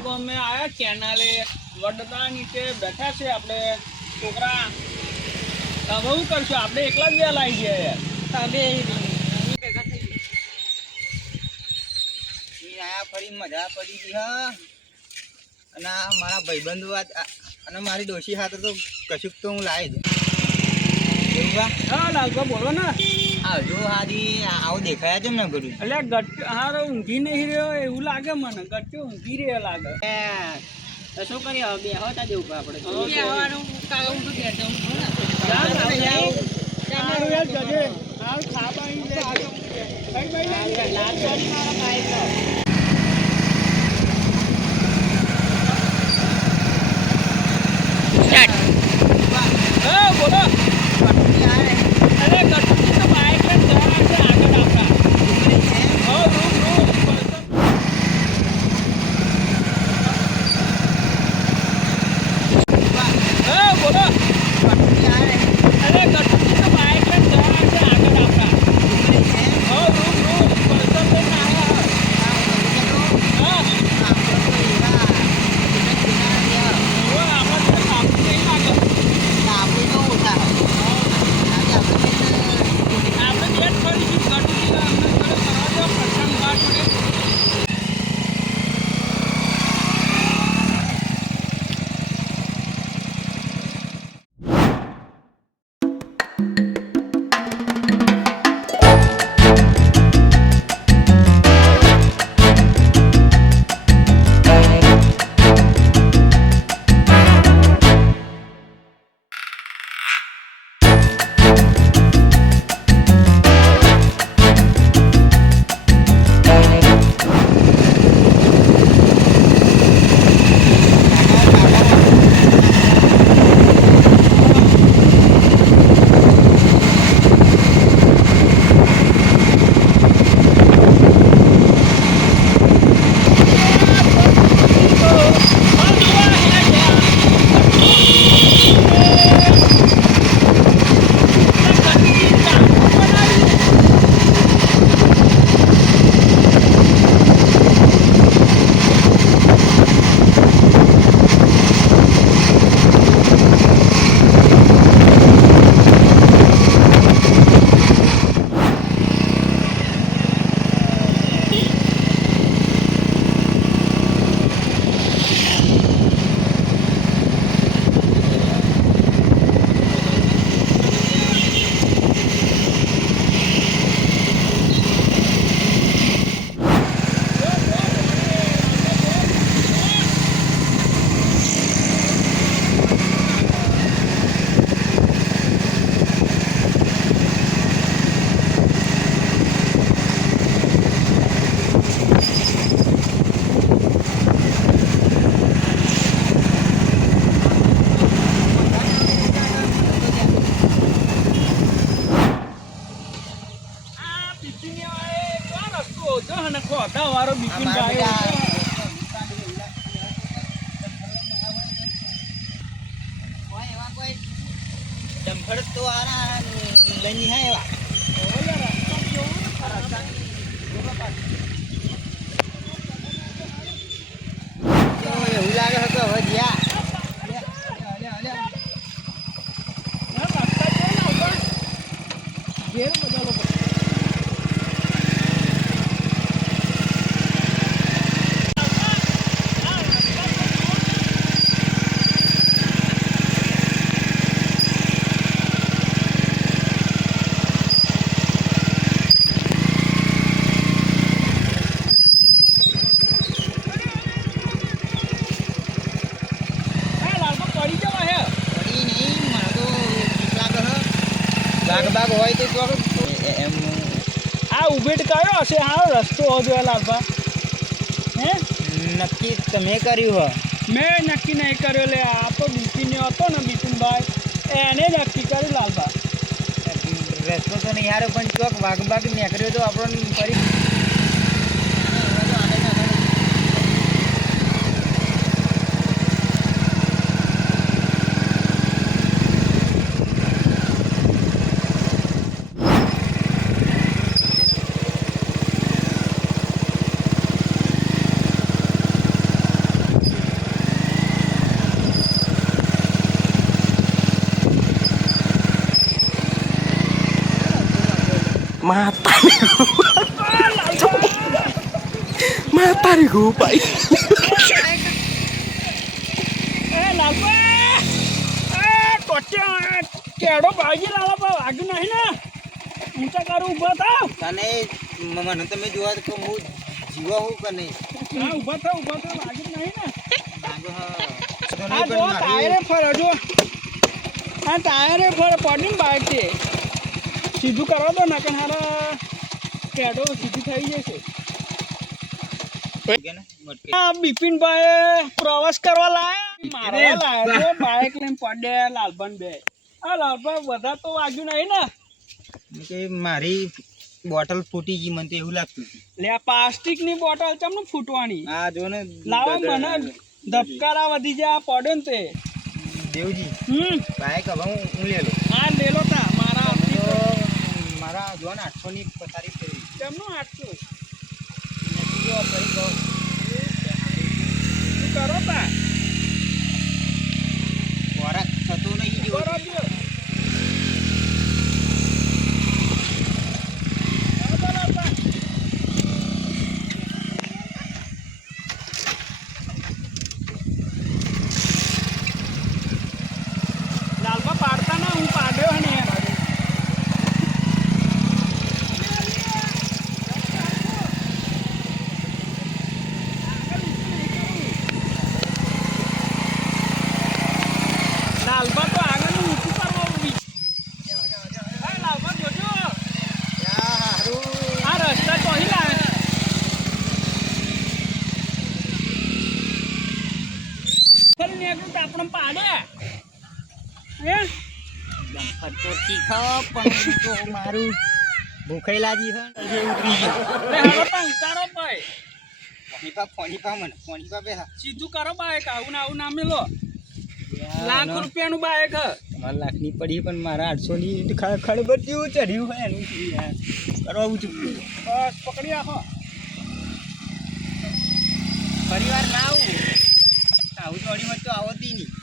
गांव में आया केनाले वडता नीचे बैठा છે આપણે છોકરા હવે હું કરશું આપણે એકલા જ વેલા આવી ગયા યાર તમે ભેગા થઈ ગયા ફરી મજા પડી ગઈ હા અને મારા ભાઈબંધો અને મારી ડોશી સાથે તો કશુંક તો હું લાવી દઉં હા લાલભા બોલો ને હજુ હાજી આવું દેખાયા છે ને બધું એટલે ગટ હારો ઊંઘી નહીં રહ્યો એવું લાગે મને ગટ્ટો ઊંઘી રહ્યો લાગે તો શું કરીએ હવે બે હોતા દેવું પડે આપણે બેહવાનું હું તો ઘેર જાઉં હાલ ખાવા બોલો અરે ગટ્ટુ તો બાઈક જ જવા છે આગળ આપણા બોલો અરે ગટ્ટુ તો બાઈક જ જવા છે આગળ આપણા રૂમ પર્સન લઈને આવ્યા આપણે કાપી નહીં લાગે આપણે બેટ કરીશું ગટ્ટુ અમને કરવા દો પર્સન બાદ વારો બિપિન ભાઈ જમફળ તો આરા લઈ હે એવા એવું લાગે હતો હવે જ્યાં ઘેર બધા લોકો બાગ હોય તો એમ આ ઉભેટ કયો હશે આ રસ્તો જોયા લાલભા હે નક્કી તમે કર્યું હો મેં નક્કી નહીં કર્યો લે આ તો બિપિન હતો ને બિપિનભાઈ એને જ નક્કી કર્યું લાલભા રસ્તો તો નહીં હારો પણ ચોક વાઘ નીકળ્યો તો આપણને ફરી Mata nih gue pak. લાલબા ટોટ્યા કેડો ભાગી લાલા વાગ્યું નહીં ને ઊંચા કરું ઊભા થાવ તને મને તમે જોવા તો હું જીવો હું કે નહીં હા ઊભા થાવ વાગ્યું નહીં ને લાગો હા તો આ નહીં જો પણ ટાયરે ફરે જો આ ટાયરે ફરે પડીને બાઈક છે સીધું કરવા દો ના કે હારા કેડો સીધી થઈ જશે આ બિપિનભાઈ પ્રવાસ કરવા લાયા મારવા લાયા જો બાઈક લઈને પડે લાલભાન બે આ લાલભાઈ બધા તો વાગ્યું નહીં ને કે મારી બોટલ ફૂટી ગઈ મને તો એવું લાગતું હતું લે આ પ્લાસ્ટિકની બોટલ ચમનું ફૂટવાની આ જો ને લાવો મને ધબકારા વધી જાય પડ્યો ને તે દેવજી બાઈક હવે હું લે લો આ લેલો તા મારા તો મારા જો ને 800 ની પથારી ફેરવી ચમનું 800 જો ફરી કહો શું કરો તા ખોરાક થતો નહીં જેવો કરો દ્યો લાલબા પાડતા ના હું પાડ્યો હે ને લાલબા તો આગળનું ઊંચું કરવા ઉભી હા લાલબા જોજો આ રસ્તા તો અહીં લાવે ફરી નીકળું તો આપણે પાડે હે ફટકો તીખો પણ તો મારું ભૂખાઈ લાગી હે જે ઉતરી ગયો લે હવે તો ઉતારો ભાઈ ફોનીપા મને ફોનીપા બેહા સીધું કરો બાઈક આવું ને આવું ના મેલો લાખ રૂપિયાનું બાઈક હ મારા લાખની પડી પણ મારા 800 ની ખડબર જેવું ચડ્યું હોય એનું કરવું છું બસ પકડી રાખો પરિવાર ના આવું આવું થોડી મત તો આવતી નહીં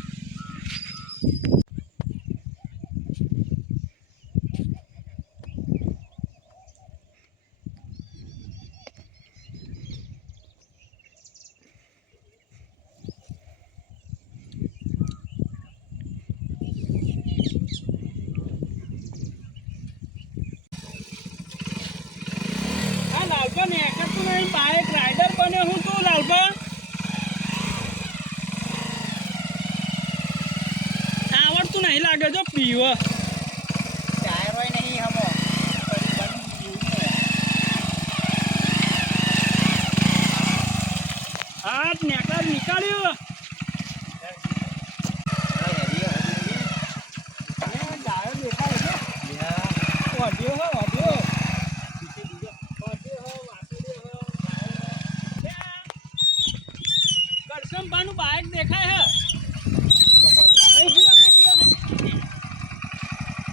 હા લાલબા ને એકતું નહીં બાઈક રાઈડર બને હું તું લાલબા આવડતું નહીં લાગે જો પીવો ટાયર હોય નહીં હમો હાથ નેકળા નીકાળ્યો ડાયો દેખાય છે વાઢ્યો હો વાઢ્યો કરસમભાનું બાઈક દેખાય હે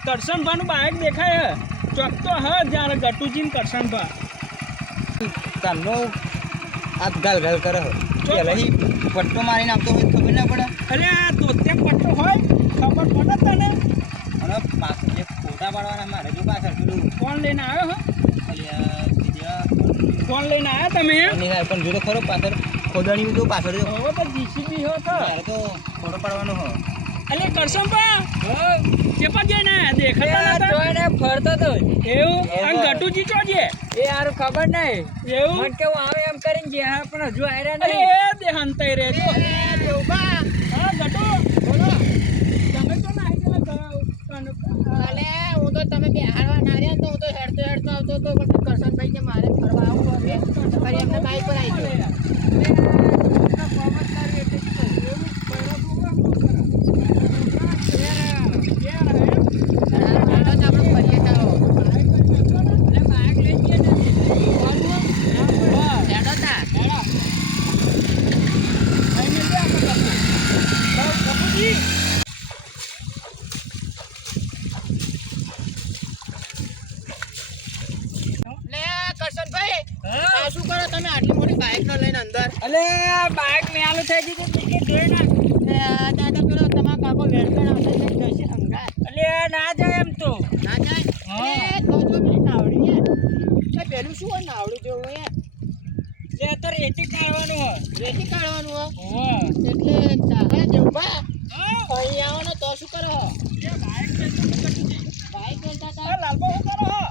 કરસમભાનું બાઈક દેખાય હે ચોકતો હ જ્યારે ગટુજી કરસમભા તમનો હાથ ગાલ ગાલ કરે પેલા હી પટ્ટો મારીને આપતો હોય ખબર ના પડે અરે આ તોતે પટ્ટો હોય ખબર પડે તને અને પાછળ જે ફોટા પાડવાના મારે જો પાછળ પેલું કોણ લઈને આવ્યો હો કોણ લઈને આવ્યા તમે પણ જો તો ખરો પાછળ ખોદણી તો પાછળ જો હવે તો જીસીબી હો તો મારે તો ફોટો પાડવાનો હો અલે કરસમભા ચેપા જઈને દેખાતા નતા જોઈને ફરતો તો એવું અને ગટુજી ચોજે એ યાર ખબર નહીં એવું મને કેવું આવે એમ કરીને ગયા પણ હજુ આયરા અરે નહીં એ દેહાંતાઈ રે જો દેવબા હા ગટુ બોલો તમે તો નાહી ગયેલા અલે હું તો તમે બેહાડવા ના રહ્યા તો હું તો હેડતો આવતો તો પણ કરશનભાઈ કે મારે ફરવા આવું હવે ફરી એમને બાઈક પર આવી ગયો શું કરો તમે આટલી મોટી બાઈક ન લઈને અંદર અલે બાઈક ને આલો થઈ ગઈ તો ટિકિટ જોઈ ના દાદા પેલો તમારા કાકો વેડફેણ આવશે જશે અંગા અલે ના જાય એમ તો ના જાય હા. તો જો મિનિટ આવડી પેલું શું હોય નાવડું જેવું હે લે તો રેતી કાઢવાનું હો રેતી કાઢવાનું હો ઓહો એટલે તારા દેવબા અહીં આવવાનો તો શું કરો એ બાઈક ચલાવતો કશું છે બાઈક બોલતા એ હતા લાલબા શું કરો હો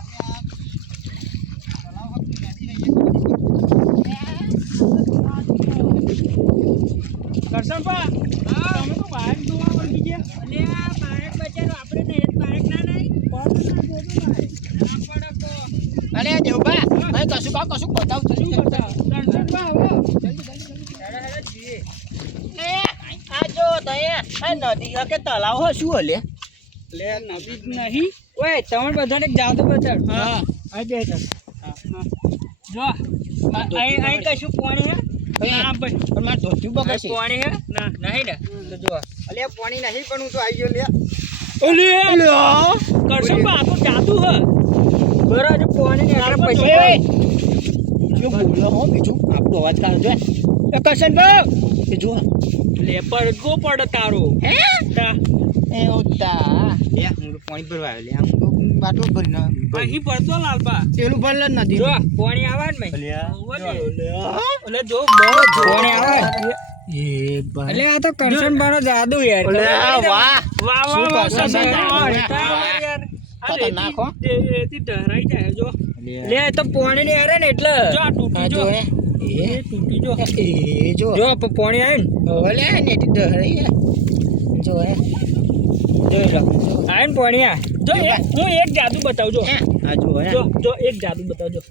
કરશનપા તમે તો બાઈક જોવા વળગી ગયા અલે આ બાઈક બચારો આપણે નહીં બાઈક ના નહીં અલે દેવબા અહીં કશું બતાવ જલ્દી કરતા કરશનપા હવે આ જો તય આ નદી કે તળાવ હો શું હલે લે નદી જ નહીં ઓય તમે બધાને જાવ તો બતાડ હા આ બે જો અહીં કશું પાણી હે ના ભાઈ પણ માર ધોત્યું બગડશે પાણી હે ના નહીં ને તો જો અલે પાણી નહીં પણ હું તો આવી ગયો લે ઓલે કરશનપા આ તો જાદુ હે બરાબર પાણી ને એટલે પછી જો બોલો હો બીજું આપણો અવાજ કાઢો જો એ કરશનભાઈ એ જો લે પડગો પડ તારો હે તા એ ઉતા લે હું તો પાણી ભરવા આવ્યો લે હું તો બાટલો ભરીને અહીં પડતો લાલબા પેલું ભરલ જ નથી જો પાણી આવે ને ભાઈ એટલે જો બહુ પાણી આવે એ ભાઈ એટલે આ તો કરશનભાઈનો જાદુ યાર વાહ વાહ શું વાહ કરશનભાઈ યાર ખતરનાક હો. એથી ડરાઈ જાય જો લે તો પાણી ને હેરે ને એટલે જો આ તૂટી જો એ એ તૂટી જો એ જો જો પાણી આવે ને ઓલે ને ડહરી જો હે જોઈ લો આવે ને પાણી આ જો હું એક જાદુ બતાવજો આ જો હે જો એક જાદુ બતાવજો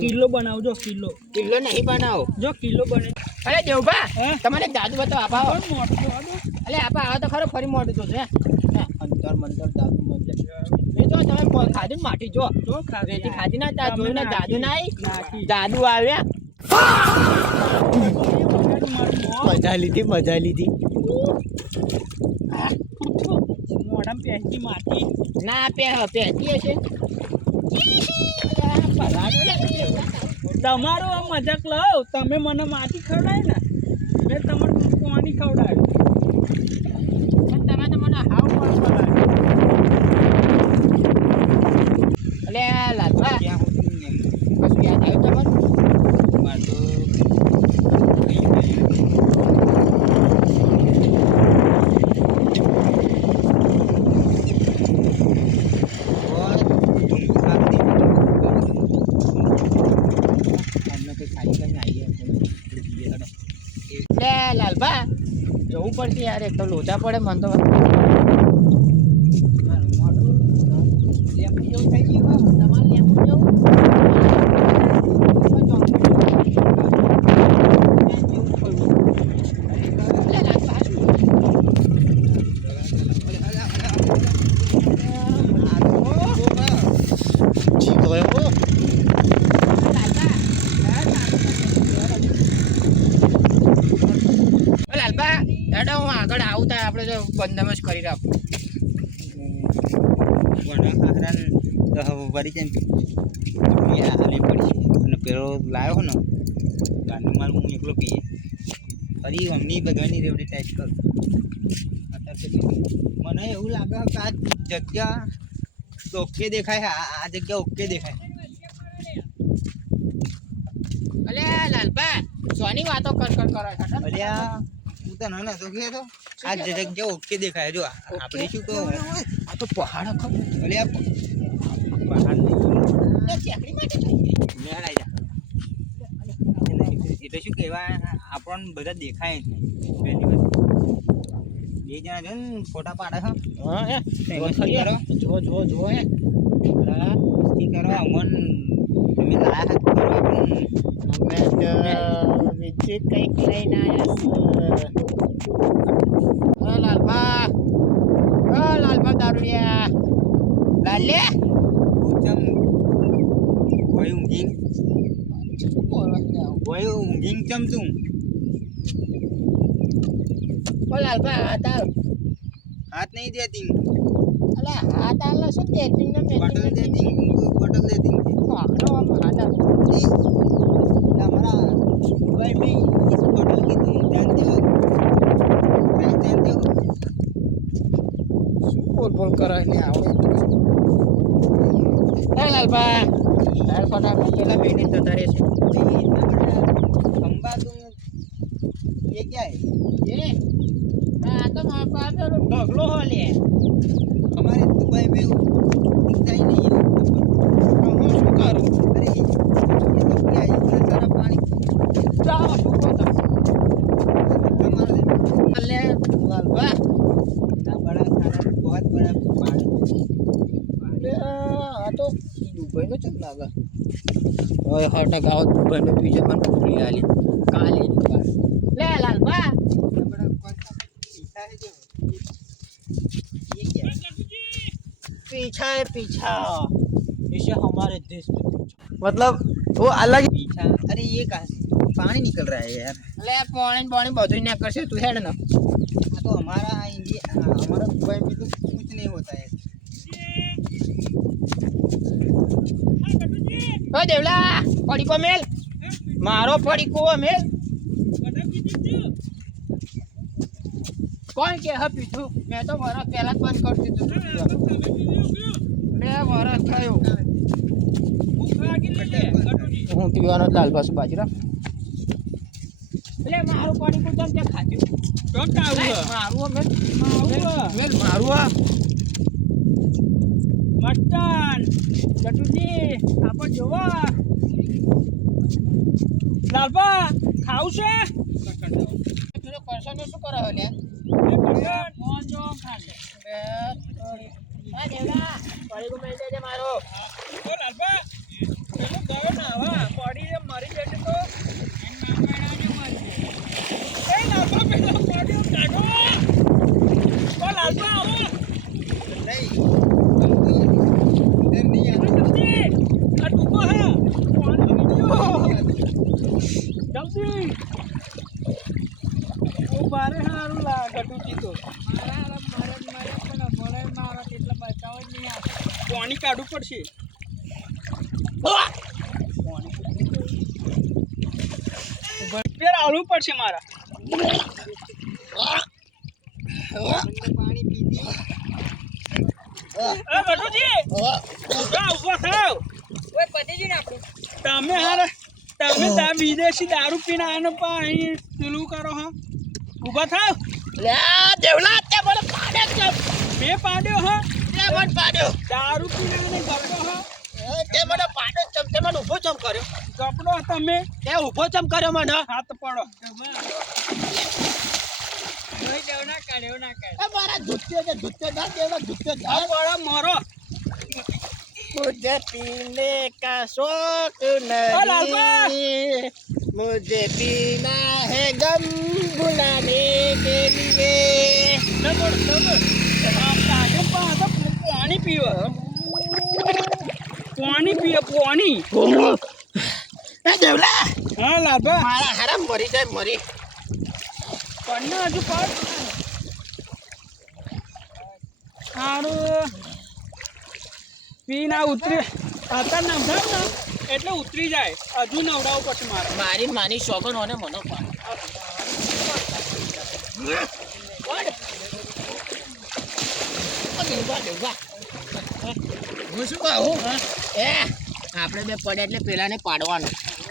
કિલ્લો બનાવજો કિલ્લો કિલ્લો નહીં બનાવો જો કિલ્લો બને અરે દેવભા હે? તમારે એક જાદુ બતાવો આપાવો પણ મોટો આદો. અલે આપા આવો તો ખરો ફરી મોટું તો છે અંતર મંતર જાદુ મંતર એ જો તમે ખાધી માટી જો જો ખાધી રેતી ખાધી ના તા જોઈને જાદુ નાઈ નાખી. જાદુ આવ્યા મજા લીધી મોઢામાં પહેરતી માટી ના પહેતી હશે તમારો આ મજાક લાવ તમે મને માટી ખવડાય ને મેં તમને પાણી ખવડાવ્યું પણ તમે તો મને હાવ મોડું ખવડાવ્યું. અલે આ લાલભા ત્યાં સુધી એમ કશું યાદ આવ્યું તમારું માર તો લે લાલભા જવું પડશે યાર એક તો લોચા પડે મન તો તમારે લેવું જવું લે લાલભા લાલભા હેડો હું આગળ આવું થાય આપણે તો બંદોબસ્ત કરી રાખું વળી છે હાલી પડી અને પેલો લાવ્યો ને ગાંડો માલ હું એકલો પીએ ફરી અમની બધાની રેવડી ટેસ્ટ કરું અત્યારે તો મને એવું લાગે કે આ જગ્યા તો ઓકે દેખાય આ જગ્યા ઓકે દેખાય અલે લાલભા સોની વાતો કર કરો છો અલ્યા હું તો ના તો કહેતો આ જગ્યા ઓકે દેખાય જો આપણે શું કહો આ તો પહાડ ખબર અલ્યા પહાડ ચેકડી માટે મેળાઈ જા એટલે શું કહેવાય આપણને બધા દેખાય જ નહીં પહેલી વાત બે જણા છે ને ફોટા પાડે છે હા હે મસ્તી કરો જો હે મસ્તી કરો અમન તમે લાયા હાથ કરો પણ અમે તો બીજું કંઈક લઈને આવ્યા લાલભા દારૂડિયા લાલે ઉચમ કોઈ ઊંઘીંગ કોઈ ઊંઘીંગ ચમચું ઓ લાલભા હાથ નહીં દેતી અલા હાથ આલા શું દેતી ને બટલ દેતી બટલ દેતી આનો આમ હાથ हमारा दुबई में इस होटल की तुम जानते हो प्राइस जानते हो શું બોલ કરે ને આવડે એ લાલભા હેડ ફટાફટ પેલા બેને જતા રહેશે खंबा तुम ये क्या है એ આ તો મારા પાસે ઢગલો હો લે हमारे दुबई में दिखता ही नहीं है હું શું કરું अरे ये तो क्या है इतना सारा पानी જાઓ શું કહો તમે हमारा લે લાલભા इतना बड़ा सारा बहुत बड़ा पानी આ તો દુબઈનો ચમ લાગે ઓય હટ ગાવ દુબઈનો બીજો મને પૂરી આલી કાલે લે લાલભા इतना बड़ा कौन सा पीछा है जो ये क्या है पीछा है पीछा इसे हमारे देश में मतलब वो अलग पीछा अरे ये कहाँ से पानी निकल रहा है यार ले पानी पानी બધું ના કરશે તું હેડ ને हाँ तो हमारा इंडिया हमारा दुबई में तो कुछ नहीं होता है ઓ દેવલા પડીકો મેલ મારો પડીકો મેલ કોણ કે હા પીધું મેં તો વરસ પહેલા જ બંધ કરી દીધું 2 વરસ થયો હું પીવાનો જ લાલ પાછું બાજરા એટલે મારું પડીકું તમ તે ખાધ્યું મારું મેલ મેલ મારું મટન ગટુજી આપણ જોવો લાલપા ખાવું છે પેલો કરશનને શું કરો લે ફોન જો ખાલે દેવલા પડીકું મેલ દેજે મારો ઓ લાલપા પેલો ગયો નાવા પડી મરી જશે તો એ લાલપા પેલો પડ્યો કાઢો ઓ લાલપા આવો नहीं इधर नहीं आता ગટુજી આ ડૂબો હે પાણી પીજો જલ્દી ઓ બારે હારું લા ગટુજી તો પાણી કાઢવું પડશે ફેર આવવું પડશે મારા पानी पीती એ ગટુજી ઉભા થાવ ઓય પતિજી ને આપણું તમે હારે તમે તા વિદેશી દારૂ પીને આને પાણી પેલું કરો હા ઉભા થાવ લે દેવલા તે મને પાડે છે મેં પાડ્યો હા તે મને પાડ્યો દારૂ પીને આને ગપડો હા તે મને પાડ્યો ચમ તે મને ઊભો ચમ કર્યો ગપડો તમે તે ઊભો ચમ કર્યો મને હાથ પડો એ મારા ધુત્યો ના દેવલા ધુત્યો આ પડો મારો मुझे पीने का शौक लालबा! नहीं मुझे पीना है गम भुलाने के लिए પાણી પીવો પાણી પીવો પાણી એ દેવલા હા લાભા મારા હારા મરી જાય મરી પણ હજુ પાડ સારું પીના ઉતરી અત્યારે નવડાવ ને એટલે ઉતરી જાય હજુ નવડાવવું પડશે મારે મારી માની શોગન હોને મને પાડ હું શું કહું એ આપણે બે પડ્યા એટલે પેલાને પાડવાનો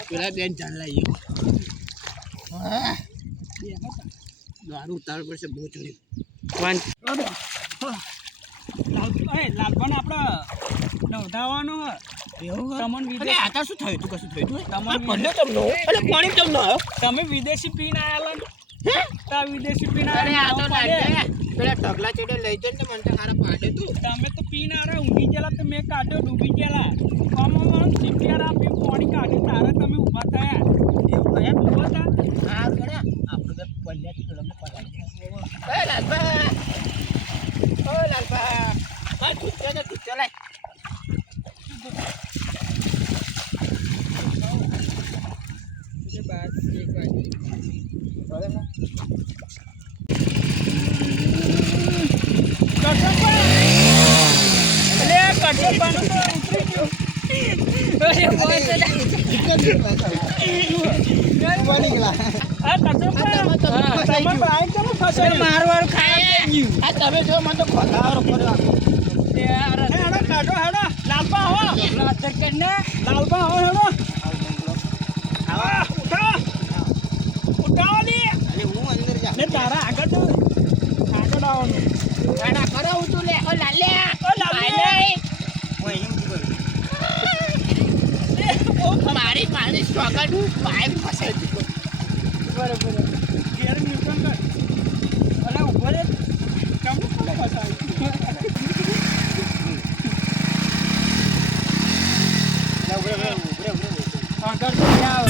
પેલા બેન જાણ લઈએ દારૂ ઉતારવું પડશે બહુ ચડ્યું લાલભાને આપણે નવડાવવાનો તમને વિદેશ આતા શું થયું તું કશું થયું તું તમારે પડ્યો તમને એટલે પાણી તમને આવ્યો તમે વિદેશી પીને આવેલા તા વિદેશી પીને અરે આ તો આવેલા લાગે પેલા ઢગલા ચડે લઈ જઈને મને તો હારા પાડે તું તમે તો પીને આરે ઊંઘી ગયેલા તો મેં કાઢ્યો ડૂબી ગયેલા આમાં સીટીઆર આપી પાણી કાઢ્યું તારે તમે ઊભા થયા એવું કયા ઊભા હતા હા ગણ્યા આપણે તો પલ્યાથી પેલો પડાવી એ લાલબા ઓ લાલબા હા ધૂત્યો ને ધૂત્યો લાય બાદ એક વાગે મારવાળ ખાય આ તમે જો મને તો ખોલારો કર્યો હેડો કાઢો હેડો લાલપા હો લાલપા હો હેડો આવા ઉઠાવો ની અરે હું અંદર જા ને તારા આગળ આવવાનું ગાડા કરો હું તું લે ઓ લાલે હું અહીંયા મારી સ્વાગત પાઇપ ફસાઈ દીધો બરોબર ઘેર ન્યુટ્રન કર અરે ઉભો રે કેમ ફસાય આગળ તો જાવ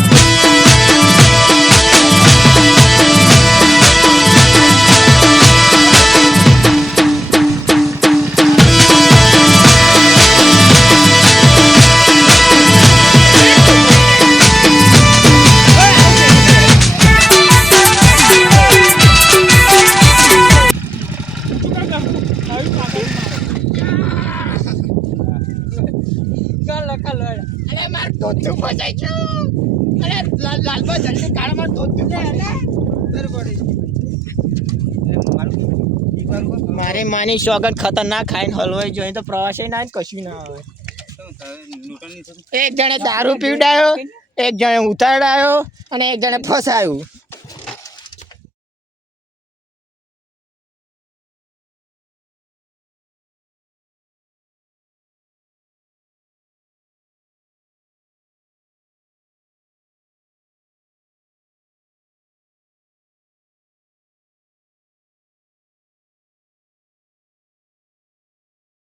અરે માર ધોતું ફસાઈ ગયું અરે લાલબા જલ્દી કાઢ માર ધોતું મારે માની સ્વાગત ખતરનાક ખાઈને હલવાઈ જોઈએ તો પ્રવાસે ના જ કશું ના આવે એક જણે દારૂ પીવડાયો એક જણે ઉતારડાયો અને એક જણે ફસાયું